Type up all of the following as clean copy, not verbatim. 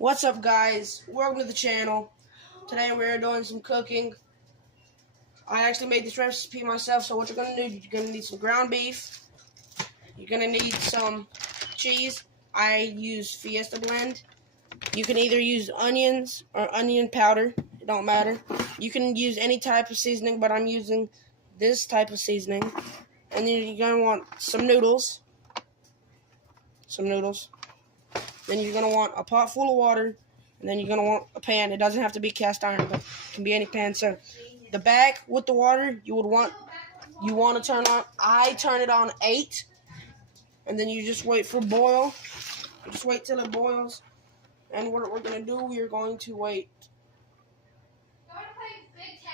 What's up, guys? Welcome to the channel. Today we're doing some cooking. I actually made this recipe myself, so what you're going to do, you're going to need some ground beef. You're going to need some cheese. I use Fiesta blend. You can either use onions or onion powder. It don't matter. You can use any type of seasoning, but I'm using this type of seasoning. And then you're going to want some noodles. Then you're going to want a pot full of water, and then you're going to want a pan. It doesn't have to be cast iron, but it can be any pan. So the bag with the water, you want to turn on, I turn it on 8, and then you just wait for boil. You just wait till it boils. And what we're going to do, we are going to wait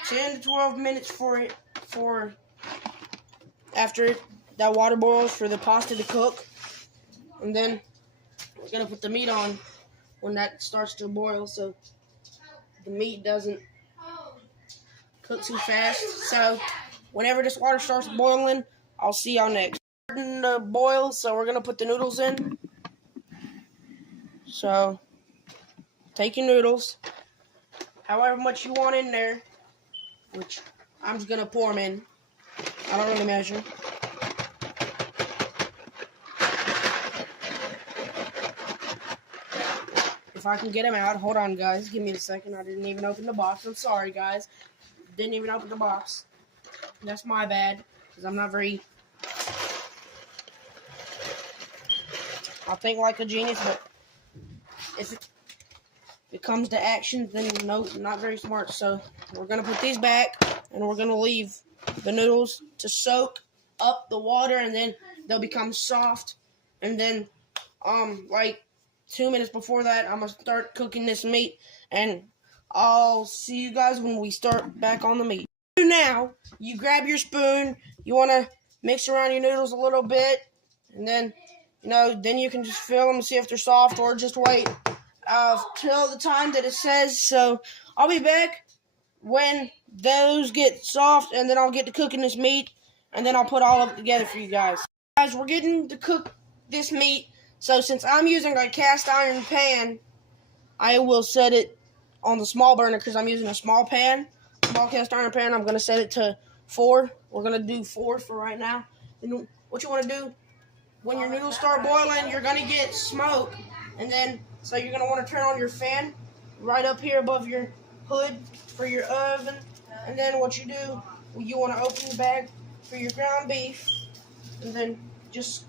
10 to 12 minutes for after that water boils for the pasta to cook. And then we're going to put the meat on when that starts to boil so the meat doesn't cook too fast. So whenever this water starts boiling, I'll see y'all next. Starting to boil, so we're going to put the noodles in. So take your noodles, however much you want in there, which I'm just going to pour them in. I don't really measure. If I can get them out. Hold on, guys. Give me a second. I didn't even open the box. I'm sorry, guys. Didn't even open the box. That's my bad, because I'm not very... I think like a genius, but if it comes to action, then no, not very smart. So we're going to put these back, and we're going to leave the noodles to soak up the water, and then they'll become soft. And then, like 2 minutes before that, I'm going to start cooking this meat, and I'll see you guys when we start back on the meat. Now, you grab your spoon, you want to mix around your noodles a little bit, and then, then you can just feel them and see if they're soft, or just wait till the time that it says. So I'll be back when those get soft, and then I'll get to cooking this meat, and then I'll put all of it together for you guys. Guys, we're getting to cook this meat. So since I'm using a cast iron pan, I will set it on the small burner because I'm using a small cast iron pan. I'm going to set it to 4. We're going to do 4 for right now. And what you want to do, when your noodles start boiling, you're going to get smoke. And then, so you're going to want to turn on your fan right up here above your hood for your oven. And then what you do, you want to open the bag for your ground beef. And then just...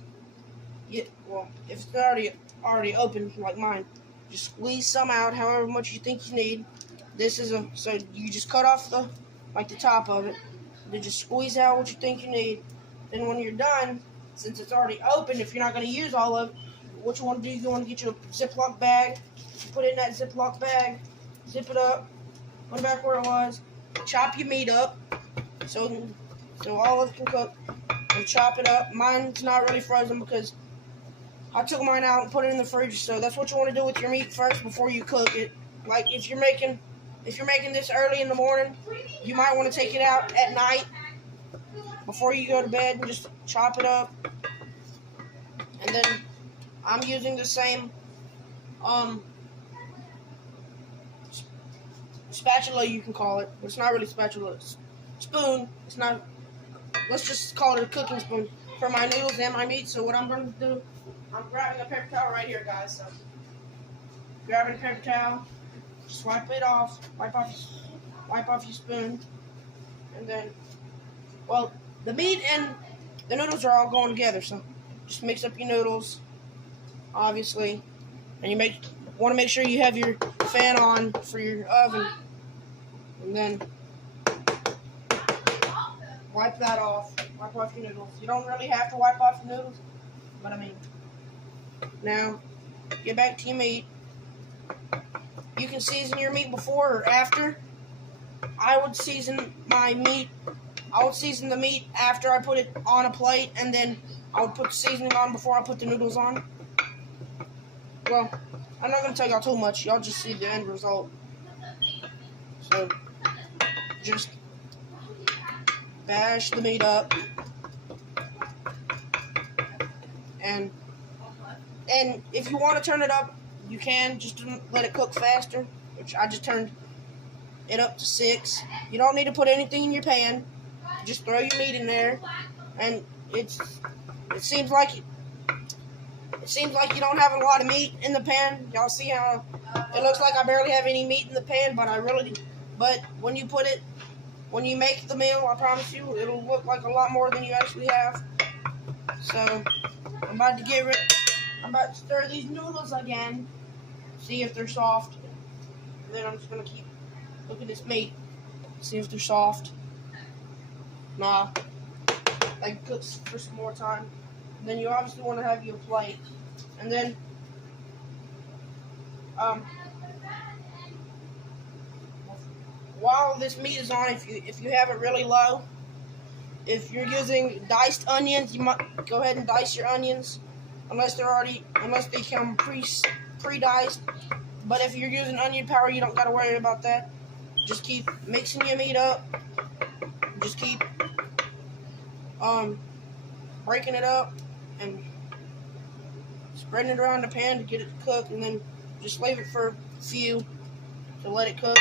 well, if it's already open like mine, just squeeze some out, however much you think you need. This is so you just cut off the top of it. Then just squeeze out what you think you need. Then when you're done, since it's already open, if you're not going to use all of it, what you want to do, you want to get you a Ziploc bag. You put it in that Ziploc bag, zip it up, put it back where it was. Chop your meat up so all of it can cook. And chop it up. Mine's not really frozen because I took mine out and put it in the fridge, so that's what you want to do with your meat first before you cook it. Like if you're making this early in the morning, you might want to take it out at night before you go to bed and just chop it up. And then I'm using the same spatula, you can call it, but it's not really spatula. It's spoon. It's not. Let's just call it a cooking spoon for my noodles and my meat. So what I'm going to do, I'm grabbing a paper towel right here, guys. So, grabbing a paper towel, just wipe it off, wipe off your spoon, and then, well, the meat and the noodles are all going together. So, just mix up your noodles, obviously, and you want to make sure you have your fan on for your oven, and then wipe that off. Wipe off your noodles. You don't really have to wipe off your noodles, but I mean. Now, get back to your meat. You can season your meat before or after. I would season my meat. I would season the meat after I put it on a plate, and then I would put the seasoning on before I put the noodles on. Well, I'm not going to tell y'all too much. Y'all just see the end result. So, just bash the meat up. And if you want to turn it up you can just let it cook faster, which I just turned it up to 6. You don't need to put anything in your pan. Just throw your meat in there, and it seems like you don't have a lot of meat in the pan. Y'all see how it looks like I barely have any meat in the pan, but when you make the meal, I promise you, it'll look like a lot more than you actually have. So I'm about to stir these noodles again, see if they're soft. And then I'm just gonna keep looking at this meat, see if they're soft. Nah, like cooks for some more time. And then you obviously want to have your plate, and then while this meat is on, if you have it really low, if you're using diced onions, you might go ahead and dice your onions, unless they come pre-diced. But if you're using onion powder, you don't got to worry about that. Just keep mixing your meat up. Just keep breaking it up and spreading it around the pan to get it to cook, and then just leave it for a few to let it cook.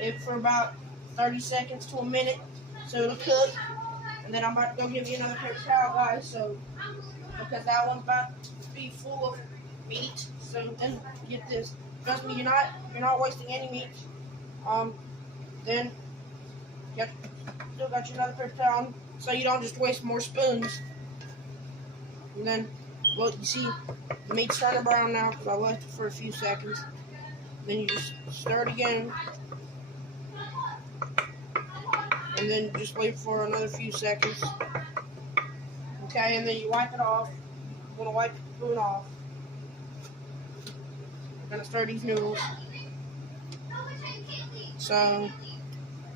Leave it for about 30 seconds to a minute so it'll cook. And then I'm about to go give you another paper towel, guys, because that one's about to be full of meat. So then get this. Trust me, you're not wasting any meat. Then you still got your another paper towel, so you don't just waste more spoons. And then, well, you see, the meat's turning brown now because I left it for a few seconds. Then you just stir it again. And then just wait for another few seconds. Okay, and then you wipe it off. You want to wipe the spoon off. We're going to stir these noodles. So,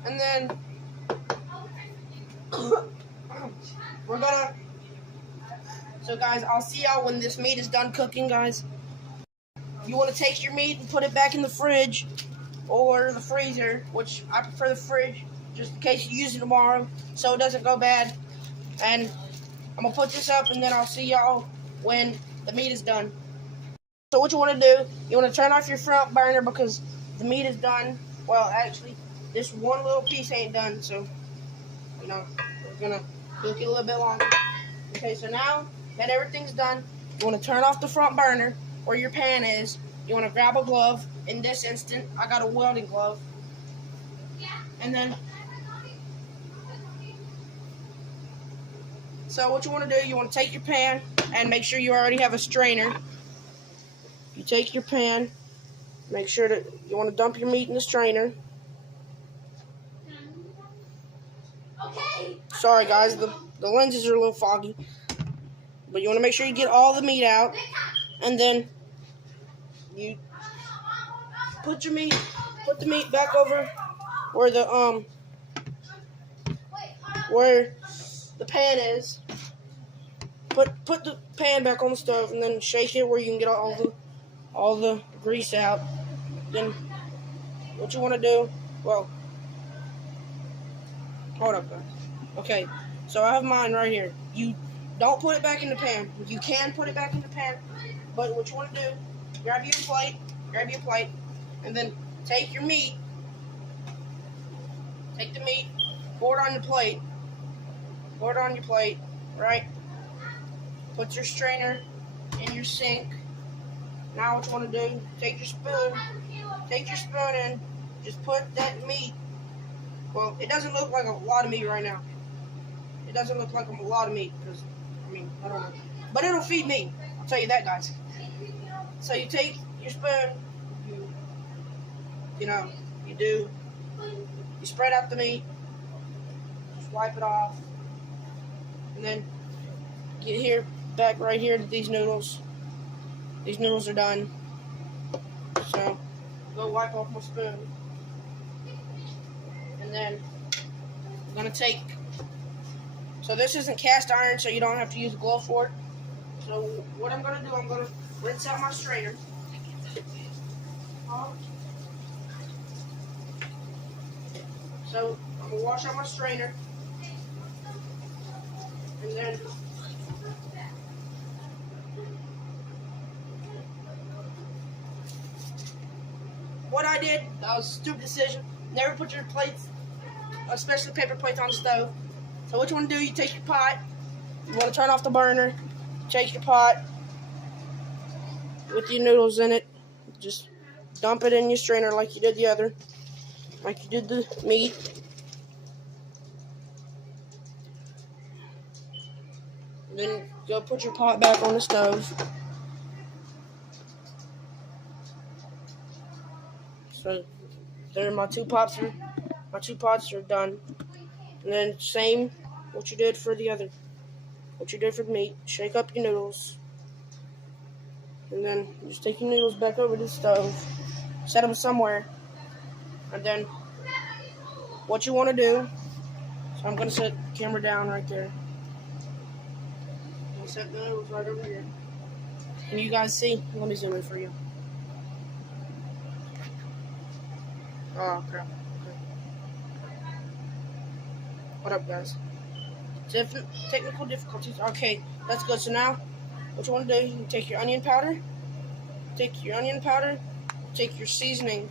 and then so guys, I'll see y'all when this meat is done cooking, guys. You want to take your meat and put it back in the fridge or the freezer, which I prefer the fridge, just in case you use it tomorrow so it doesn't go bad. And I'm going to put this up, and then I'll see y'all when the meat is done. So what you want to do, you want to turn off your front burner because the meat is done. Well, actually, this one little piece ain't done, so, we're going to cook it a little bit longer. Okay, so now that everything's done, you want to turn off the front burner where your pan is. You want to grab a glove. In this instant, I got a welding glove. And then, so what you want to do, you want to take your pan and make sure you already have a strainer. You take your pan, make sure that you want to dump your meat in the strainer. Sorry guys, the lenses are a little foggy. But you want to make sure you get all the meat out. And then you put the meat back over where the pan is. Put the pan back on the stove and then shake it where you can get all the grease out. Then what you want to do, well, hold up guys. Okay, so I have mine right here. You don't put it back in the pan. You can put it back in the pan, but what you want to do, grab your plate, and then take your meat, take the meat, pour it on your plate, right? Put your strainer in your sink. Now what you want to do, take your spoon in, just put that meat, well, it doesn't look like a lot of meat right now. It doesn't look like a lot of meat, because, I don't know. But it'll feed me, I'll tell you that, guys. So you take your spoon, you spread out the meat, just wipe it off, and then get back right here to these noodles. These noodles are done. So, go wipe off my spoon. And then, I'm going to take, so this isn't cast iron, so you don't have to use a glove for it. So, what I'm going to do, I'm going to rinse out my strainer. So, I'm going to wash out my strainer. And then, what I did, that was a stupid decision. Never put your plates, especially paper plates, on the stove. So what you want to do, you take your pot, you want to turn off the burner, take your pot with your noodles in it, just dump it in your strainer like you did like you did the meat. Then go put your pot back on the stove. So there, my two pots are done. And then same what you did for the meat. Shake up your noodles, and then just take your noodles back over to the stove. Set them somewhere, and then what you want to do. So I'm gonna set the camera down right there. I'll set the noodles right over here. Can you guys see? Let me zoom in for you. Oh crap. Okay. What up, guys? Technical difficulties. Okay, that's good. So now, what you want to do, you take your onion powder, take your seasoning.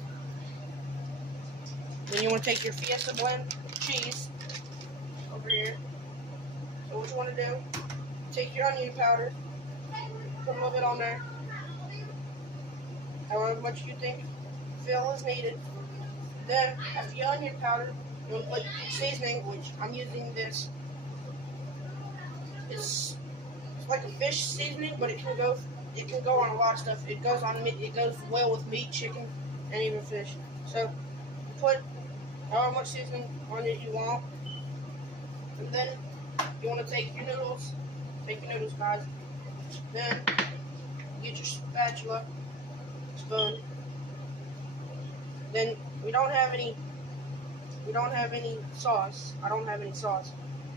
Then you want to take your Fiesta blend cheese over here. So what you want to do, take your onion powder, put a little bit on there, however much you think feel is needed. Then, after your onion powder, you want to put your seasoning, which I'm using this. It's like a fish seasoning, but it can go on a lot of stuff. It goes well with meat, chicken, and even fish. So put however much seasoning on it you want, and then you want to take your noodles. Take your noodles, guys. Then get your spatula, spoon. Then we don't have any sauce. I don't have any sauce.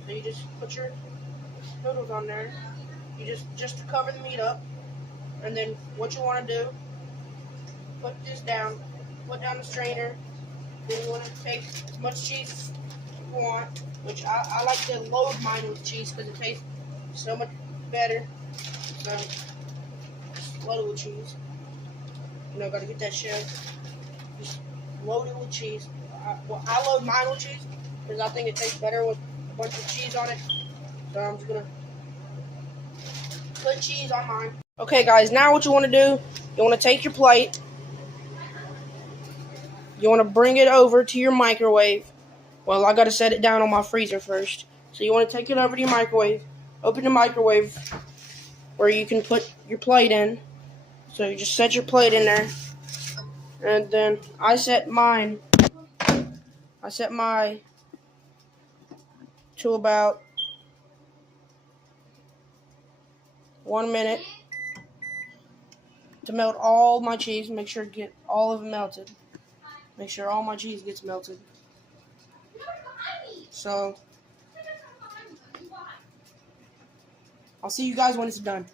So you just put your noodles on there. You just to cover the meat up. And then what you want to do, put this down. Put down the strainer. Then you want to take as much cheese as you want, which I like to load mine with cheese because it tastes so much better. So just load it with cheese. You know, gotta get that shell. Just load it with cheese. I load mine with cheese because I think it tastes better with a bunch of cheese on it. So I'm just gonna put cheese on mine. Okay, guys, now what you want to do, you want to take your plate. You want to bring it over to your microwave. Well, I got to set it down on my freezer first. So you want to take it over to your microwave. Open the microwave where you can put your plate in. So you just set your plate in there. And then I set my to about 1 minute to melt all my cheese. Make sure to get all of it melted. Make sure all my cheese gets melted. So I'll see you guys when it's done.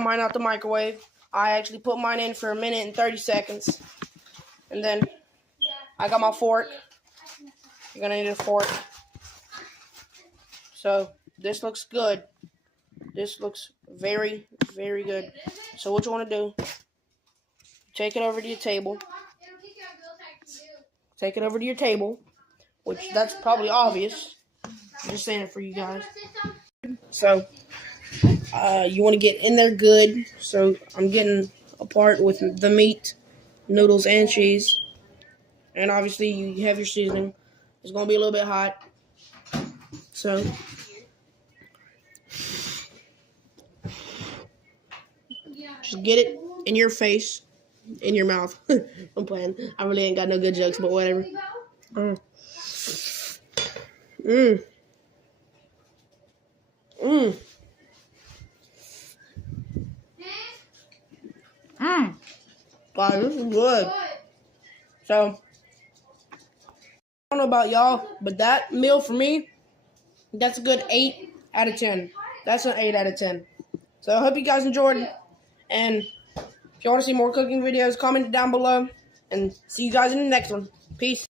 Mine out the microwave. I actually put mine in for 1 minute and 30 seconds. And then I got my fork. You're gonna need a fork. So this looks good. This looks very, very good. So what you want to do, take it over to your table. Take it over to your table, which that's probably obvious. I'm just saying it for you guys. So you want to get in there good. So I'm getting a part with the meat, noodles, and cheese. And obviously you have your seasoning. It's going to be a little bit hot. So just get it in your face, in your mouth. I'm playing. I really ain't got no good jokes, but whatever. Wow, this is good. So, I don't know about y'all, but that meal for me, that's a good 8 out of 10. That's an 8 out of 10. So, I hope you guys enjoyed. And if you want to see more cooking videos, comment it down below. And see you guys in the next one. Peace.